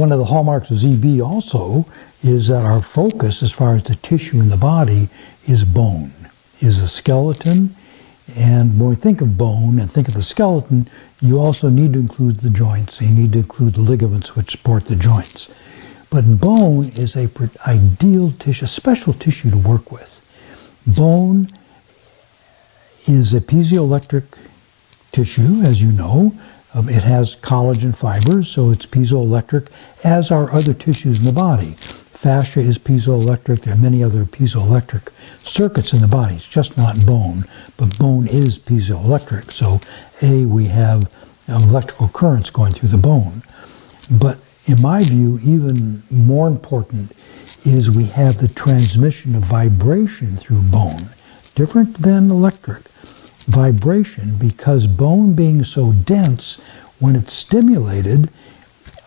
one of the hallmarks of ZB also is that our focus as far as the tissue in the body is bone, is the skeleton. And when we think of bone and think of the skeleton, you also need to include the joints. You need to include the ligaments which support the joints. But bone is an ideal tissue, a special tissue to work with. Bone is a piezoelectric tissue, as you know. It has collagen fibers, so it's piezoelectric, as are other tissues in the body. Fascia is piezoelectric. There are many other piezoelectric circuits in the body. It's just not bone, but bone is piezoelectric. So, we have electrical currents going through the bone. But in my view, even more important is we have the transmission of vibration through bone, different than electric. Vibration, because bone being so dense, when it's stimulated,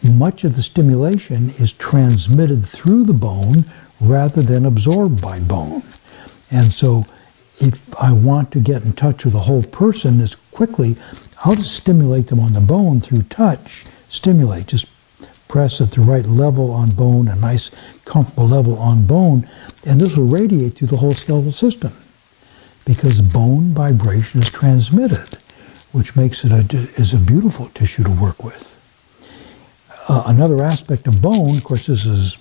much of the stimulation is transmitted through the bone rather than absorbed by bone. And so if I want to get in touch with the whole person as quickly, I'll just stimulate them on the bone through touch. Stimulate, just press at the right level on bone, a nice comfortable level on bone, and this will radiate through the whole skeletal system because bone vibration is transmitted, which makes it a beautiful tissue to work with. Another aspect of bone, of course, this is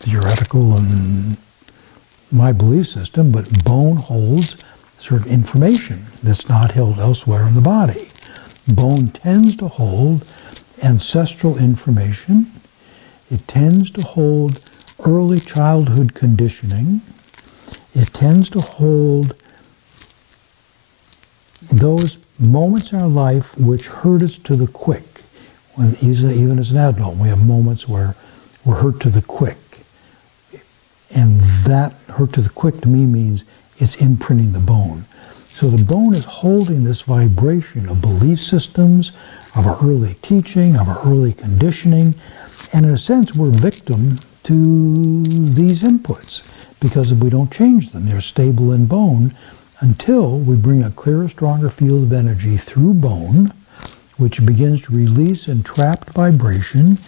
theoretical in my belief system, but bone holds certain information that's not held elsewhere in the body. Bone tends to hold ancestral information. It tends to hold early childhood conditioning. It tends to hold those moments in our life which hurt us to the quick. When, even as an adult, we have moments where we're hurt to the quick. And that hurt to the quick to me means it's imprinting the bone. So the bone is holding this vibration of belief systems, of our early teaching, of our early conditioning. And in a sense, we're victim to these inputs because if we don't change them, they're stable in bone until we bring a clearer, stronger field of energy through bone, which begins to release entrapped vibration,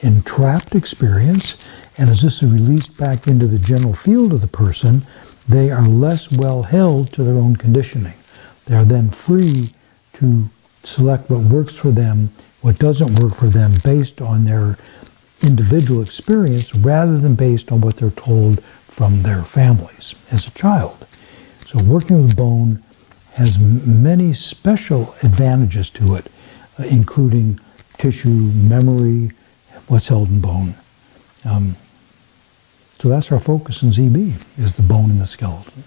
entrapped experience, and as this is released back into the general field of the person, they are less well held to their own conditioning. They are then free to select what works for them, what doesn't work for them, based on their individual experience rather than based on what they're told from their families as a child. So working with bone has many special advantages to it, including tissue memory, what's held in bone. So that's our focus in ZB, is the bone and the skeleton.